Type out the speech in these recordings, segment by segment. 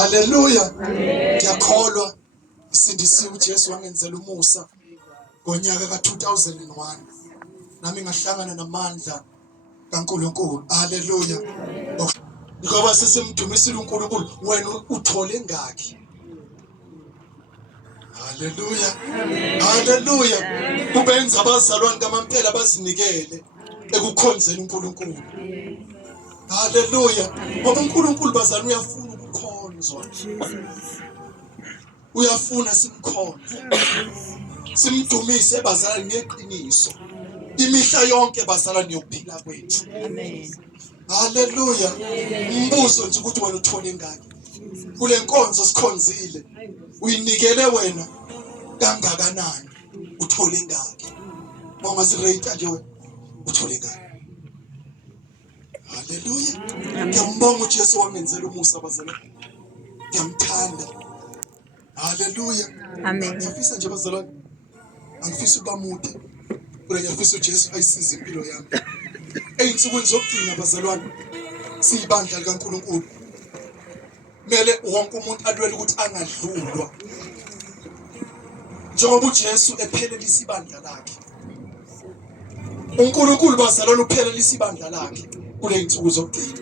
Haleluya. Ngiyakholwa isindisiwe uJesu wangenzela umusa ngonyaka ka2001 nami ngahlangana namandla kaNkulunkulu. Haleluya. Ngoba sesimdumisile uNkulunkulu, wena uthole ngaki. Haleluya. Haleluya. Kubenza abazalwane kaMampela bazinikele ekukhonzeni uNkulunkulu. Haleluya. Ngoba uNkulunkulu bazalwane uyafuna ukukhonzwa. Uyafuna simkhonze. Simdumise bazalwane ngeqiniso. Imihla yonke bazalwane yokuphila kwethu. Amen. Haleluya. Umbuzo nje ukuthi wena uthole ngaki. Kule nkonzo sikhonzile. Uyinikele wena kangakanani? Uthole ngaki? Mama sirate nje wena uthole ngaki? Haleluya. Ngiyambonga uJesu wamenzela umusa bazalwane. Ngiyamthanda. Haleluya. Amen. Ngiyafisa nje bazalwane. Angifisi ukuba mude. Kodwa ngiyafisa uJesu ayisize impilo yami. Eyinsukwini zokugcina bazalwane, siyibandla likaNkulunkulu. Mele wonke umuntu alwele ukuthi angadlulwa. Njengoba uJesu ephelelisa ibandla lakhe. uNkulunkulu bazalwane uphelelisa ibandla lakhe kule insuku zokugcina.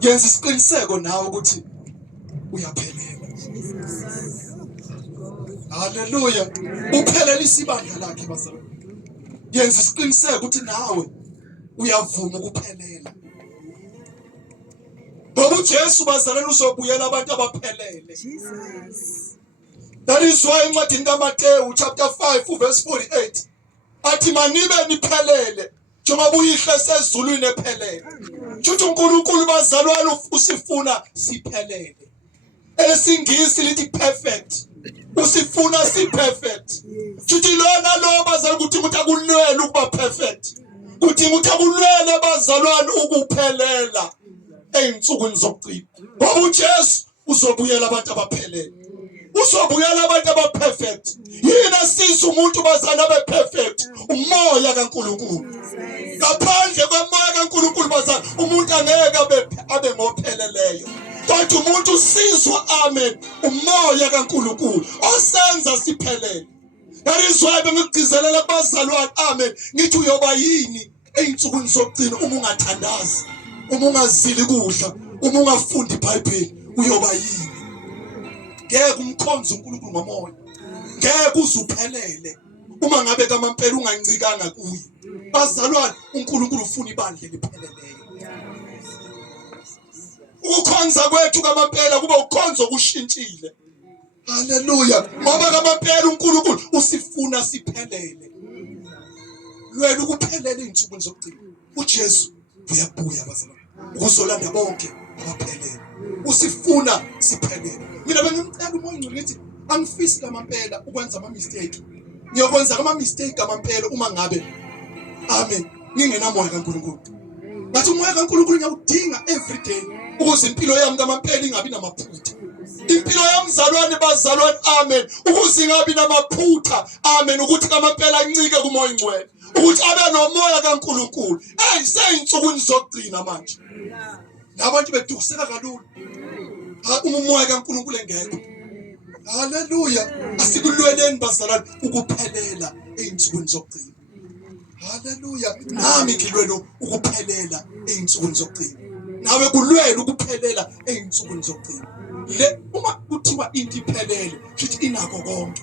Yenza isiqiniseko nawe ukuthi uyaphelela. Haleluya. Uphelelisa ibandla lakhe bazalwane. Yenza isiqiniseko ukuthi nawe uyavuma ukuphelela. Ngoba uJesu bazalwane uzobuyela abantu abaphelele. That is why encwadini kaMateyu chapter 5 verse 48 athi manibe niphelele njengoba uyihle sezulwini ephelele. Futhi uNkulunkulu bazalwane usifuna siphelele. Esingisi lithi perfect. Usifuna si perfect. Futhi lona lo bazalwane ukuthi akulwele ukuba perfect. Uthi akulwele bazalwane ukuphelela eyinsukwini zokugcina. Ngoba uJesu uzobuyela abantu abaphelele. Uzobuyela abantu abaperfect. Yina sisi umuntu bazana abeperfect. Umoya kaNkulunkulu. Ngaphandle komoya kaNkulunkulu bazana umuntu angeke abe ngopheleleyo. Kodwa umuntu usizwa amen umoya kaNkulunkulu osenza siphelele. That is why bengigcizelela kubazalwane amen ngithi uyoba yini eyinsukwini zokugcina uma ungathandazi, uma ungazili kudla, uma ungafundi iBhayibheli, uyoba yini? Ngeke umkhonze uNkulunkulu ngomoya. Ngeke uzuphelele uma ngabe kaMampela ungancikanga kuye. Bazalwane uNkulunkulu ufuna ibandla lipheleleyo. Ukukhonza kwethu kaMampela kuba ukukhonza okushintshile. Haleluya. Ngoba kaMampela uNkulunkulu usifuna siphelele. Lwela ukuphelela eyinsukwini zokugcina. uJesu uyabuya bazalwane. Ukuzolanda bonke abaphelele. Usifuna siphelele. Mina bengimcela umoya ngcwele ngithi angifisi kaMampela ukwenza ama mistake. Ngiyokwenza ama mistake kaMampela uma ngabe amen ngingenamoya kaNkulunkulu. Bathi umoya kaNkulunkulu ngiyawudinga every day ukuze impilo yami kaMampela ingabi namaphutha. Impilo yami zalwane bazalwane amen ukuze ingabi namaphutha amen ukuthi kaMampela ancike kumoya ngcwele ukuthi abe nomoya kaNkulunkulu. Seyinsukwini zokugcina manje. Nabantu beduseka kalula. Umoya kaNkulunkulu engekho. Haleluya. Asikulweleni bazalwane ukuphelela eyinsukwini zokugcina. Haleluya. Nami ngilwela ukuphelela eyinsukwini zokugcina. Nawe kulwela ukuphelela eyinsukwini zokugcina. Le uma kuthiwa into iphelele futhi inako konke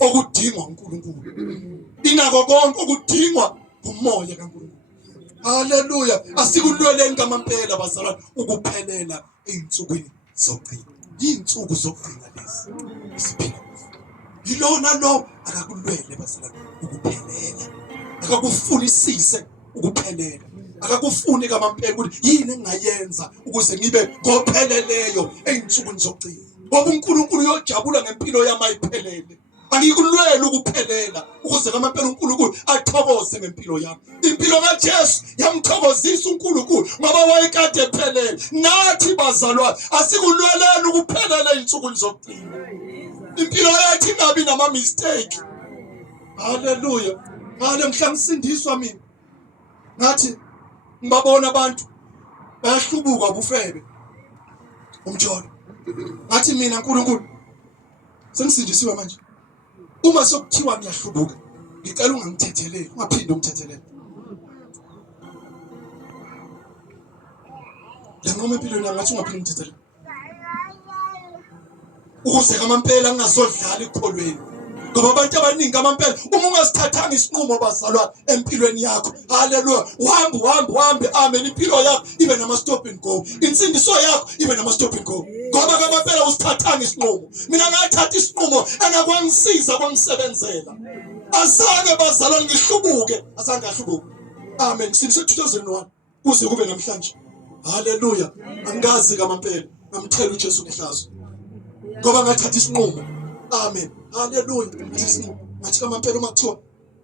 okudingwa uNkulunkulu. Inako konke okudingwa umoya kaNkulunkulu. Haleluya. Asikulweleni kaMampela bazalwane ukuphelela eyinsukwini zokugcina. Yinsuku zokugcina lezi isiphila. Yilona lo akakulwele bazalwane ukuphelela. Akakufunisise ukuphelela. Akakufuni kaMampela ukuthi yini engayenza ukuze ngibe ngopheleleyo eyinsukwini zokugcina. Ngoba uNkulunkulu uyojabula ngempilo yami ayiphelele. Angikulwela ukuphelela ukuze kaMampela uNkulunkulu athokoze ngempilo yami. Impilo kaJesu yamthokozisa uNkulunkulu ngoba wayekade ephelele. Nathi bazalwane asikulweleni ukuphelela eyinsukwini zokugcina. Impilo yathi ingabi nama mistake. Haleluya. Ngale mhla ngisindiswa mina ngathi ngibabona abantu bayahlubuka bufebe umjolo ngathi mina uNkulunkulu sengisindisiwe manje. Uma sokuthiwa ngiyahlubuka, ngicela ungangithetheleli, ungaphinde ungithethelele. Lanqoma empilweni ngathi ungaphinde ungithethelele. Ukuze amampela angazodlala ekukholweni. Ngoba abantu abaningi amampela uma ungasithathanga isinqumo bazalwane empilweni yakho, haleluya, uhambe amen, impilo yakho ibe nama stop and go, insindiso yakho ibe nama stop and go. Ngoba amampela usithathanga isinqumo. Mina ngathatha isinqumo engakwangisiza kwangisebenzela. Azange bazalwane ngihlubuke, azange ngahlubuka. Amen. Since 2001 kuze kube namhlanje. Haleluya. Angazi kamampela ngamthela uJesu ngehlazo. Ngoba ngathatha isinqumo. Amen. Haleluya. Ngathi kamampela uma kuthiwa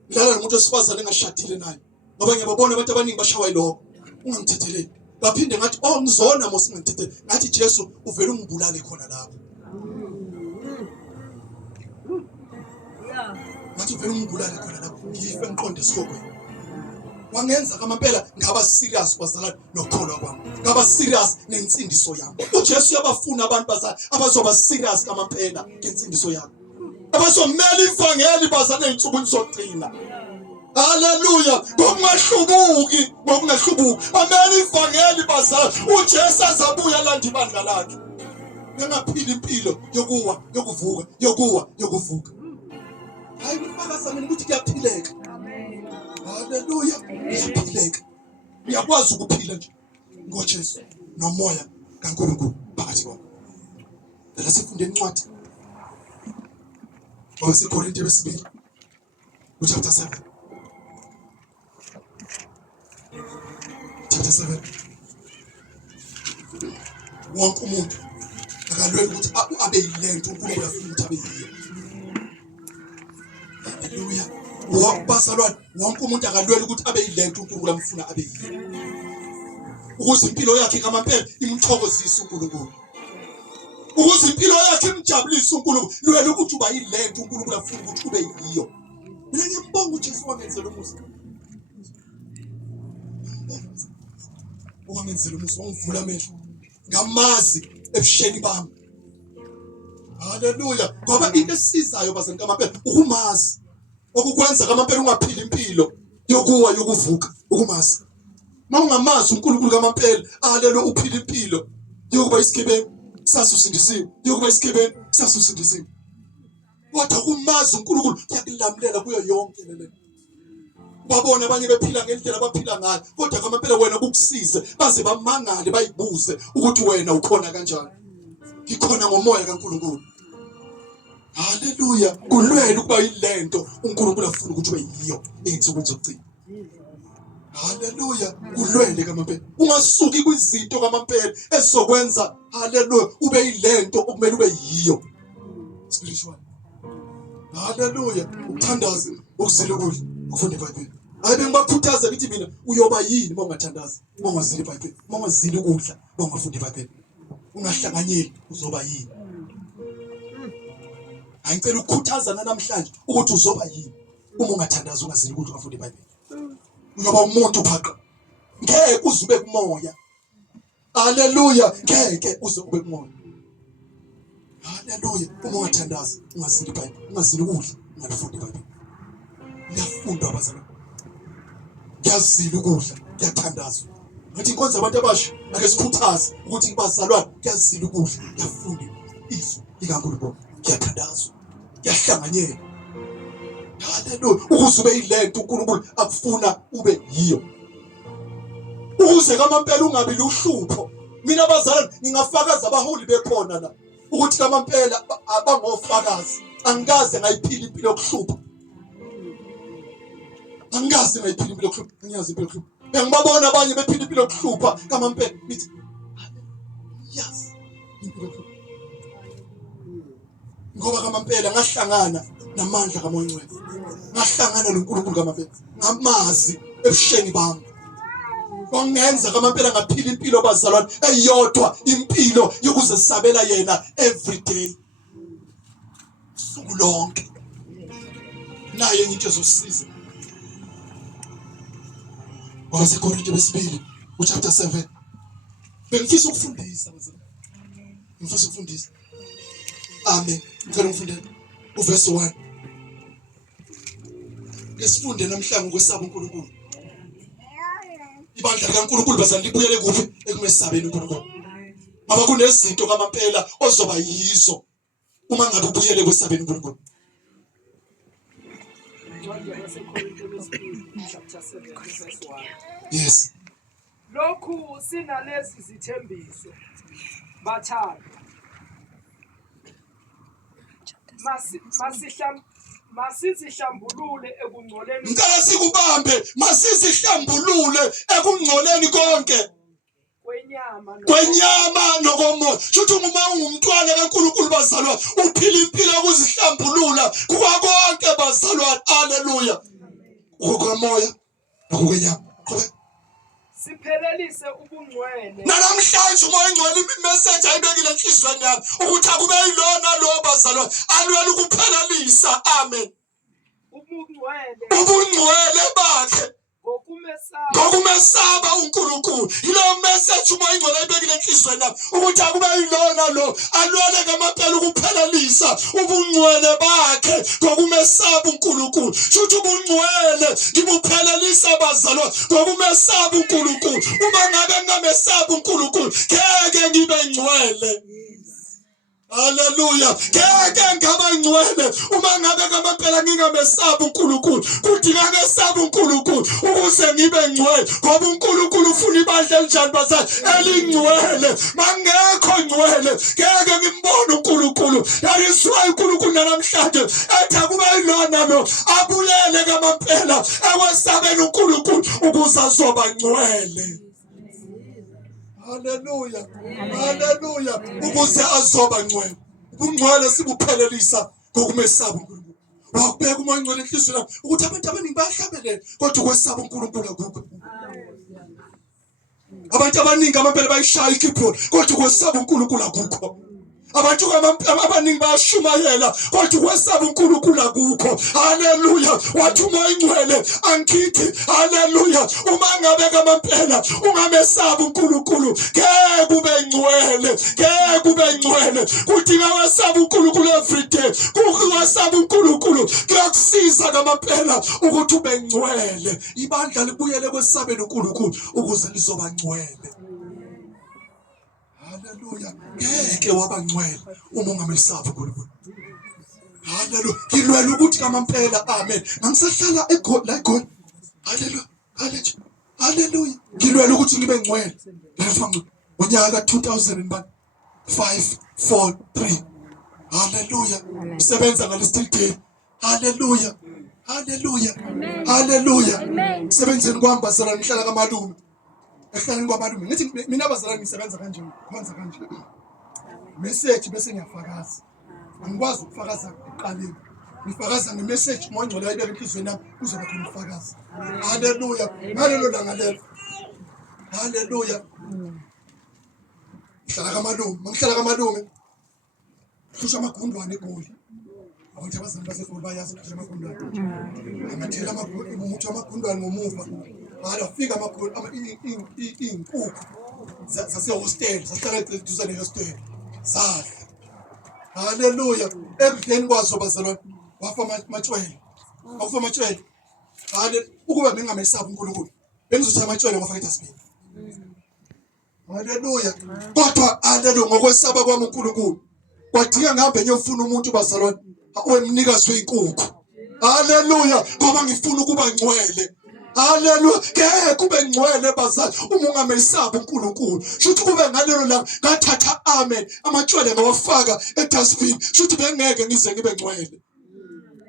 ngidlala nomuntu osifazane engashadile naye, ngoba ngiyababona abantu abaningi bashawa yiloko, ungangithetheleli. Ngaphinde ngathi ngizona mos ngithethe. Ngathi Jesu uvela ungibulale khona lapho. Ngathi uvela ungibulale khona lapho. Ngife ngiqonde esikogweni. Wangenza kamampela ngaba serious bazalwane nokukholwa kwami. Ngaba serious nensindiso yami. uJesu uyabafuna abantu bazalwane abazoba serious kamampela ngensindiso yami. Abazomela ivangeli bazalwane einsukwini zokugcina. Haleluya. Ngokungahlubuki, ngokungahlubuki. Amela ivangeli bazalwane. uJesu azabuya landa ibandla lakhe. Ngingaphila impilo yokuwa, yokuvuka, yokuwa, yokuvuka. Hayi ngifakaza mina ukuthi kuyaphileka. Haleluya. Ngiyaphileka. Ngiyakwazi ukuphila nje ngoJesu nomoya kaNkulunkulu phakathi kwami. La sifunde incwadi waseKorinte wesibili chapter 7. Chapter 7. Wonke umuntu akalwela ukuthi abe yilento uNkulunkulu afuna ukuthi abe yiyo. Haleluya. Bazalwane, wonke umuntu akalwela ukuthi abe yilento uNkulunkulu amfuna abe yiyo. Ukuze impilo yakhe kamampela imthokozise uNkulunkulu. Ukuze impilo yakhe imjabulise uNkulunkulu. Lwela ukuthi uba yilento uNkulunkulu afuna ukuthi ube yiyo. Mina ngiyambonga uJesu wangenzela umusa. Wangenzela umusa, wangivula amehlo. Ngamazi ebusheni bami. Haleluya. Ngoba into esizayo bazalwane kamampela ukumazi. Okukwenza kamampela ungaphili impilo yokuwa yokuvuka, ukumazi. Mawungamazi uNkulunkulu kamampela, haleluya, uphila impilo yokuba isigebengu sasusindisiwe, yokuba isigebengu sasusindisiwe. Kodwa kumazi uNkulunkulu kuyakulamlela kuyo yonke le. Babona abanye bephila ngendlela abaphila ngayo, kodwa kamampela wena ukukusize baze bamangale bayibuze ukuthi wena ukhona kanjani. Ngikhona ngomoya kaNkulunkulu. Haleluya. Kulwela ukuba yilento uNkulunkulu afuna ukuthi ube yiyo einsukwini zokugcina. Haleluya. Kulwele kamampela. Ungasuki kwizinto kamampela ezizokwenza haleluya ube yilento okumele ube yiyo. Spiritual. Haleluya. Ukuthandaza, ukuzila ukudla, ukufunda iBhayibheli. Hayi bengibakhuthaza ukuthi mina uyoba yini uma ungathandaza, uma ungazila iBhayibheli, uma ungazila ukudla, uma ungafunda iBhayibheli. Ungahlanganyeli uzoba yini? Angicela ukukhuthaza namhlanje ukuthi uzoba yini uma ungathandaza ungazili ukuthi ungafunda iBhayibheli. Uyoba umuntu phaqa. Ngeke uzube kumoya. Haleluya. Ngeke uze ube kumoya. Haleluya. Uma ungathandaza ungazili iBhayibheli, ungazili ukudla, ungafunda iBhayibheli. Ngiyafunda abazalwane. Ngiyazila ukudla, ngiyathandazwa. Ngathi inkonzo abantu abasha ake sikhuthaze ukuthi bazalwane ngiyazila ukudla, ngiyafunda izwi likaNkulunkulu. Ngiyathandazwa, ngiyahlanganyela. Haleluya. Ukuze ube yilento uNkulunkulu akufuna ube yiyo. Ukuze kamampela ungabi luhlupho. Mina bazalwane ngingafakaza abaholi bekhona la ukuthi kamampela abangofakazi. Angikaze ngayiphila impilo yokuhlupha. Angikaze ngayiphila impilo yokuhlupha. Ngiyazi impilo yokuhlupha. Ngiyababona abanye bephila impilo yokuhlupha kamampela. Ngithi yes, impilo yokuhlupha. Ngoba kamampela ngahlangana namandla kaMoya Ngcwele. Ngahlangana noNkulunkulu kamampela. Ngamazi ebusheni bami. Wangenza kamampela ngaphila impilo bazalwane eyodwa, impilo yokuzesabela yena every day. Suku lonke. Naye into ezosiza. waseKorinte wesibili chapter 7. Bengifisa ukufundisa bazalwane. ngifisa ukufundisa. Amen. Ngicela ngifundele uverse 1. Lesifunde namhlanje ngokwesaba uNkulunkulu. Ibandla likaNkulunkulu bazali libuyele kuphi ekumesabeni uNkulunkulu. Ngoba kunezinto kamampela ozoba yizo uma ngabe ubuyele kwesabeni uNkulunkulu. Yes. Lokhu sinalezi zithembiso bathathu. Masizihlambulule ekungcoleni. Ngicela sikubambe, masizihlambulule ekungcoleni konke. Kwenyama nokomoya. Shuthi uma ungumntwana kaNkulunkulu bazalwa, uphila impilo yokuzihlambulula kuwa konke bazalwa. Haleluya. Ukukomoya nokwenyama. Siphelelise ubungcwele. Namhlanje umoya engcwele imessage ayibekile enhlizweni yami ukuthi akube yilona lo bazalwa alwela ukuphelelisa. Amen. Ubungcwele bakhe ngokumesaba uNkulunkulu. Yilo message umoya engcwele ayibekile enhlizweni yami ukuthi akube yilona lo alwela ngamaphela ukuphelelisa ubungcwele bakhe ngokumesaba uNkulunkulu. Shuthi ubungcwele ngibuphelelisa bazalwa ngokumesaba uNkulunkulu. Uma ngabe ngingamesaba uNkulunkulu ngeke ngibe ngcwele. Haleluya. Ngeke ngaba ngcwele uma ngabe ngamaphela ngingamesaba uNkulunkulu. Kudinga ngesaba uNkulunkulu ukuze ngibe ngcwele, ngoba uNkulunkulu ufuna ibandla elinjani bazali elingcwele. Mangekho ngcwele ngeke ngimbone uNkulunkulu. Yayizwa uNkulunkulu namhlanje ethi akube yilona lo abuyele ngamaphela ekwesabeni uNkulunkulu ukuze azoba ngcwele. Haleluya. Haleluya. Ukuze azoba ngcwele. Ubungcwele sibuphelelisa ngokumesaba uNkulunkulu. Wakubeka umoya engcwele enhlizweni yami ukuthi abantu abaningi bayahlabelela kodwa ukwesaba uNkulunkulu akukho. Abantu abaningi amaphela bayishaya ikeyboard kodwa ukwesaba uNkulunkulu akukho. Abantu abaningi bayashumayela kodwa ukwesaba uNkulunkulu akukho. Haleluya. Wathi umoya engcwele angithi haleluya, uma ngabe ngamaphela ungamesaba uNkulunkulu ngeke kube ngcwele, ngeke kube ngcwele. Kudinga wesaba uNkulunkulu every day. Kuwesaba uNkulunkulu kuyakusiza ngamaphela ukuthi ube ngcwele. Ibandla libuyele kwesabeni uNkulunkulu ukuze lizoba ngcwele. Haleluya. Ngeke waba ngcwele uma ungamesaba uNkulunkulu. Haleluya. Ngilwela ukuthi ngamampela. Amen. Ngisahlala la eGoli. Haleluya. Haleluya. Haleluya. Ngilwela ukuthi ngibe ngcwele. Ngonyaka 2005 4 3. Haleluya. Ngisebenza ngalesi day. Haleluya. Haleluya. Haleluya. Sebenzeni kwami bazalwane ngihlala kaMalume. Ehleleni kwabalume ngithi mina bazalwane ngisebenza kanje kwenza kanje message bese ngiyafakaza. Angikwazi ukufakaza eqaleni, ngifakaza ngemessage umoya engcwele ayibeka enhlizweni yami kuzoba khona ukufakaza. Haleluya. Ngalelo langa lelo. Haleluya. Ngihlala kaMalume, mangihlala kaMalume kusho amagundwane eGoli. Abantu abazali baseGoli bayazi kusho amagundwane. Amathela umuthi amagundwane ngomuva. Fika iy'nkukhu zasehosteli zahlala eduze nehosteli zadla. Haleluya. Ekudleni kwazo bazalwane wafa amatshwele. Wafa amatshwele. Ukuba bengingamesaba uNkulunkulu bengizothi amatshwele wafa eDustbin. Haleluya. Kodwa haleluya, ngokwesaba kwami uNkulunkulu kwadinga ngihambe ngiyofuna umuntu bazalwane owemnikazi wey'nkukhu. Haleluya. Ngoba ngifuna ukuba ngcwele. Haleluya. Ngeke kube ngcwele bazali uma ungamesaba uNkulunkulu. Shuthi kube ngalelo la ngathatha amen amatshwele ngawafaka eDustbin. Shuthi bengeke ngize ngibe ngcwele.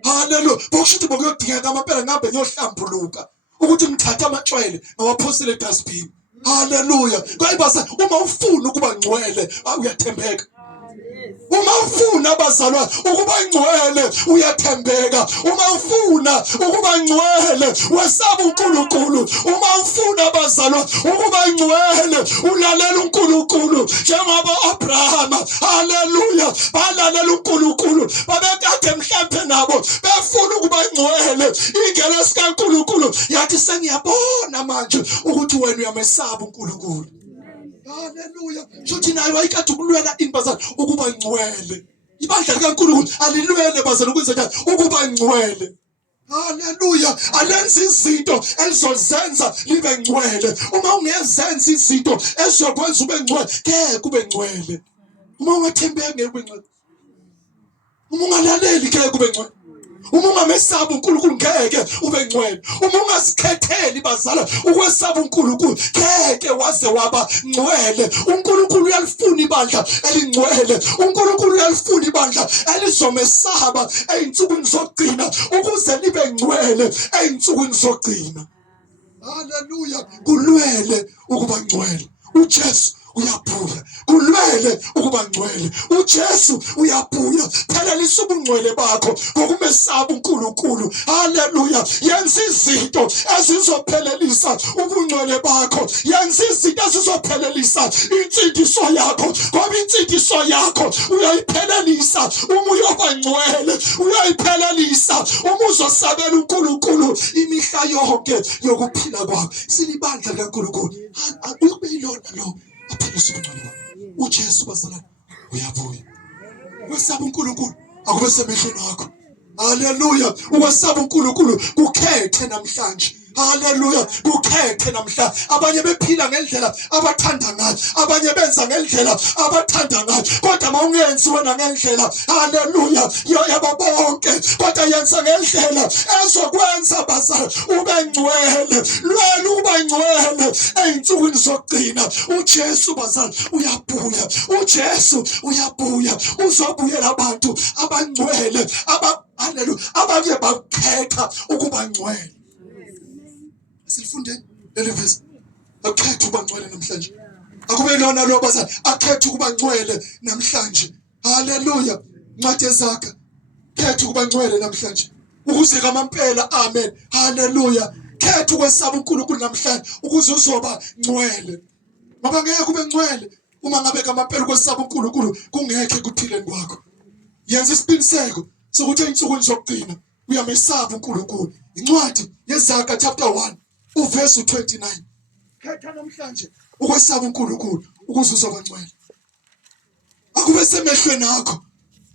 Haleluya. Bokushuthi bokuyodingeka amaphela ngabe ngiyohlambuluka ukuthi ngithatha amatshwele ngawaphosele eDustbin. Haleluya. Kwayibasa uma ufuna ukuba ngcwele uyathembeka. Uma ufuna abazalwane ukuba ngcwele uyathembeka. Uma ufuna ukuba ngcwele wesaba uNkulunkulu. Uma ufuna abazalwane ukuba ngcwele ulalela uNkulunkulu njengoba Abrahama haleluya balalela uNkulunkulu. Babekade mhlambe nabo befuna ukuba ngcwele. Ingelo sikaNkulunkulu yathi sengiyabona manje ukuthi wena uyamesaba uNkulunkulu. Haleluya. Shothi nayo ayikade ukulwela inbazana ukuba ngcwele. Ibandla likaNkulunkulu alilwele bazana ukwenza njani ukuba ngcwele. Haleluya. Alenza izinto elizozenza libe ngcwele. Uma ungezenza izinto ezizokwenza ube ngcwele, ke kube ngcwele. Uma ungathembeki ngeke ube ngcwele. Uma ungalaleli ngeke ube ngcwele. Uma ungamesaba uNkulunkulu ngeke ube ngcwele. Uma ungasikhetheli bazala ukwesaba uNkulunkulu ngeke waze waba ngcwele. uNkulunkulu uyalifuna ibandla elingcwele. uNkulunkulu uyalifuna ibandla elizomesaba eyinsukwini zokugcina ukuze libe ngcwele eyinsukwini zokugcina. Haleluya. Kulwele ukuba ngcwele. uJesu uyabuya. Kulwele ukuba ngcwele. uJesu uyabuya. Phelelisa ubungcwele bakho ngokumesaba uNkulunkulu. Haleluya. Yenza izinto ezizophelelisa ubungcwele bakho. Yenza izinto ezizophelelisa insindiso yakho. Ngoba insindiso yakho uyayiphelelisa uma uyoba ngcwele. Uyayiphelelisa uma uzosabela uNkulunkulu imihla yonke yokuphila kwakho. Silibandla likaNkulunkulu. Ube yilona lo aphelisa ubungcwele bakho. uJesu bazalwane uyabuya. Ukwesaba uNkulunkulu akube semehlweni akho. Haleluya. Ukwesaba uNkulunkulu kukhethe namhlanje. Haleluya. Kukhethe namhlanje. Abanye bephila ngendlela abathanda ngayo, abanye benza ngendlela abathanda ngayo, kodwa mawungenzi wena ngendlela, haleluya, yabo bonke, kodwa yenza ngendlela ezokwenza bazalwane ube ngcwele. Lwela ukuba ngcwele eyinsukwini zokugcina. uJesu bazalwane uyabuya. uJesu uyabuya. uzobuyela abantu abangcwele haleluya, abake bakhetha ukuba ngcwele. Silifundeni leli verse. Akhethe ukuba ngcwele namhlanje. Akube lona lo bazalwane akhethe ukuba ngcwele namhlanje. Haleluya. Ncwadi eZakha. Khetha ukuba ngcwele namhlanje. Ukuze kamampela. Amen. Haleluya. Khetha ukwesaba uNkulunkulu namhlanje ukuze uzoba ngcwele. Ngoba ngeke ube ngcwele uma ngabe kamampela ukwesaba uNkulunkulu kungekho ekuphileni kwakho. Yenza isiqiniseko sokuthi eyinsukwini zokugcina uyamesaba uNkulunkulu. Incwadi yeZakha chapter 1 uverse 29. Khetha namhlanje ukwesaba uNkulunkulu ukuze uzoba ngcwele. Akube semehlweni akho.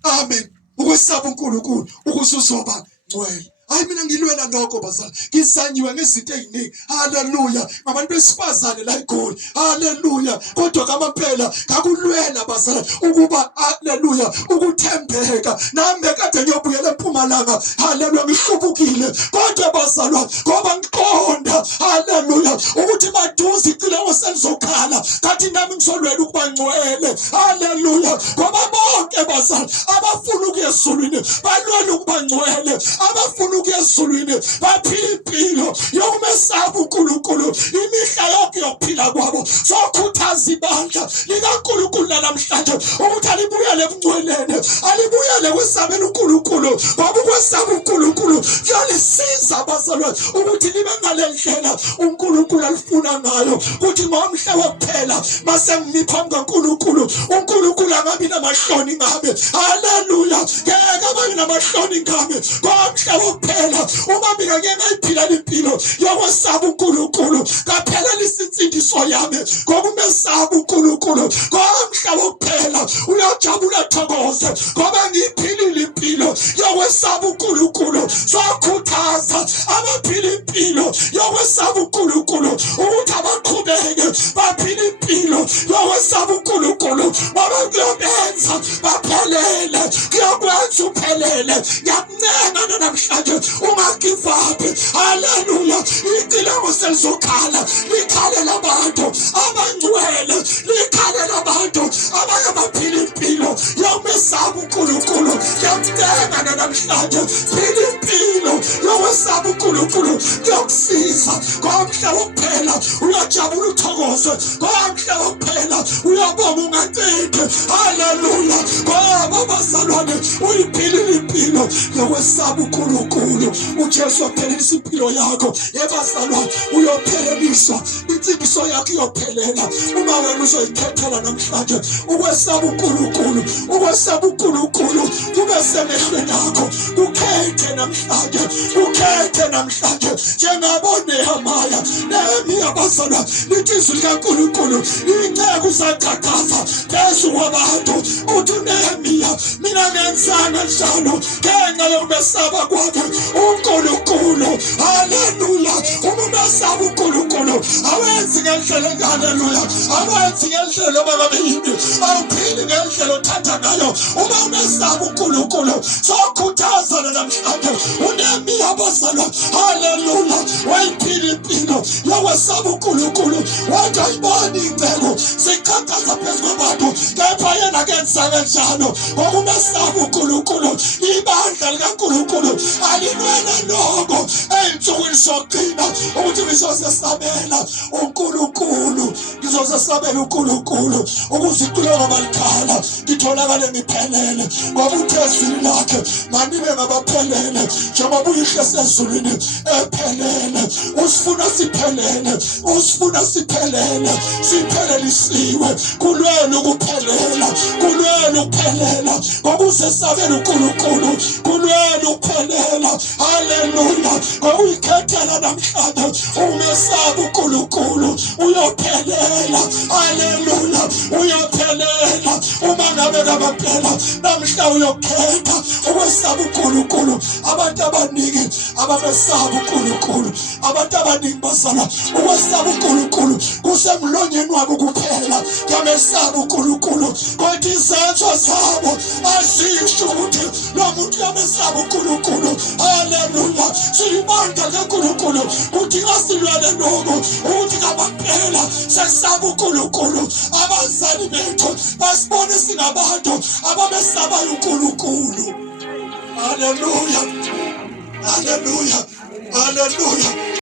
Amen. Ukwesaba uNkulunkulu ukuze uzoba ngcwele. Hayi mina ngilwela lokho bazalwane. Ngizanyiwe ngezinto eziningi. Haleluya. Ngabantu besifazane la eGoli. Haleluya. Kodwa kamaphela ngakulwela bazalwane ukuba haleluya ukuthembeka. Nami bekade ngiyobuyela eMpumalanga. Haleluya ngihlubukile. Kodwa bazalwane ngoba ngiqonda haleluya ukuthi maduze icilongo selizokhala. Kathi nami ngizolwela ukuba ngcwele. Haleluya. Ngoba bonke bazalwane abafuna ukuya ezulwini balwela ukuba ngcwele. Abafuna ukuya ezulwini baphila impilo yokumesaba uNkulunkulu imihla yonke yokuphila kwabo. Sokhuthaza ibandla likaNkulunkulu namhlanje ukuthi alibuyele ebungcweleni, alibuyele kwesabela uNkulunkulu. Ngoba ukwesaba uNkulunkulu kuyalisiza bazalwane ukuthi libe ngalendlela uNkulunkulu alifuna ngayo. Ukuthi ngomhla wokuphela mase ngiphambi kaNkulunkulu, uNkulunkulu angabi namahloni ngami. Haleluya. Ngeke abe namahloni ngami. Ngomhla wokuphela uma mina ngeke ngayiphila impilo yokwesaba uNkulunkulu, kaphelelisa insindiso yami ngokumesaba uNkulunkulu. Ngomhla wokuphela uyajabula thokoze ngoba ngiyiphilile impilo yokwesaba uNkulunkulu. Sokhuthaza abaphila impilo yokwesaba uNkulunkulu ukuthi abaqhubeke baphila impilo yokwesaba uNkulunkulu. Ngoba kuyobenza baphelele, kuyokwenza uphelele. Ngiyakuncenga namhlanje ungagive up. Haleluya. Icilongo selizokhala, likhale labantu abangcwele, likhale labantu abanye baphila impilo yokumesaba uNkulunkulu. Ngiyakuncenga namhlanje phila impilo yokwesaba uNkulunkulu kuyokusiza. Ngomhla wokuphela uyajabula uthokoze. Ngomhla wokuphela uyabonga ungancike. Haleluya. Ngoba bazalwane uyiphilile impilo yokwesaba uNkulunkulu. uJesu aphelelisa impilo yakho. Yebazalwane uyophelelisa insindiso yakho iyophelela uma wena uzoyikhethela namhlanje ukwesaba uNkulunkulu. Ukwesaba uNkulunkulu kube semehlweni akho. Ukhethe namhlanje, ukhethe namhlanje njengabo Nehemiah. Nehemiah bazalwa, lithi izwi likaNkulunkulu icebo usaqhaqhaza phezu kwabantu. Uthi uNehemiah, mina ngenzanga njalo ngenxa yokumesaba kwakhe uNkulunkulu. Haleluya. Uma umesaba uNkulunkulu awenzi ngendlela, haleluya, awenzi ngendlela oba yini, awuphili ngendlela othatha ngayo. Uma umesaba uNkulunkulu sokhuthazana namhlanje. uNehemiah bazalwa, haleluya, wayiphila impilo yokwesaba uNkulunkulu. Wathi ayiboni incebo siqhaqhaza phezu kwabantu, kepha yena kenzanga njalo ngokumesaba uNkulunkulu. Ibandla likaNkulunkulu alinwele lokho ey'nsukwini zokugcina ukuthi ngizosesabela uNkulunkulu, ngizosesabela uNkulunkulu ukuze iquleko balikhala ngitholakale ngiphelele. Ngoba uthe ezwini lakhe manibe ngabaphelele njengoba uyihle sezulwini ephelele. Usifuna siphelele, usifuna siphelele, siphelelisiwe. Kulwele ukuphelela, kulwele ukuphelela ngokuzesabela uNkulunkulu, kulwele ukuphelela. Haleluya. Ngokuyikhethela namhlanje umesaba uNkulunkulu uyophelela. Haleluya, uyophelela. Uma ngabe ngabapela namhla uyokhetha ukwesaba uNkulunkulu. Abantu abaningi abamesaba uNkulunkulu, abantu abaningi bazalwa, ukwesaba uNkulunkulu kusemlonyeni wabo kuphela. Yamesaba uNkulunkulu kodwa izenzo zabo azisho ukuthi lo muntu yamesaba uNkulunkulu. Haleluya. Siyibandla kaNkulunkulu ukuthi ngasilwele lokho ukuthi ngabapela sesaba uNkulunkulu. Abazali bethu basibone singabantu abamesabayo uNkulunkulu. Haleluya, haleluya, haleluya.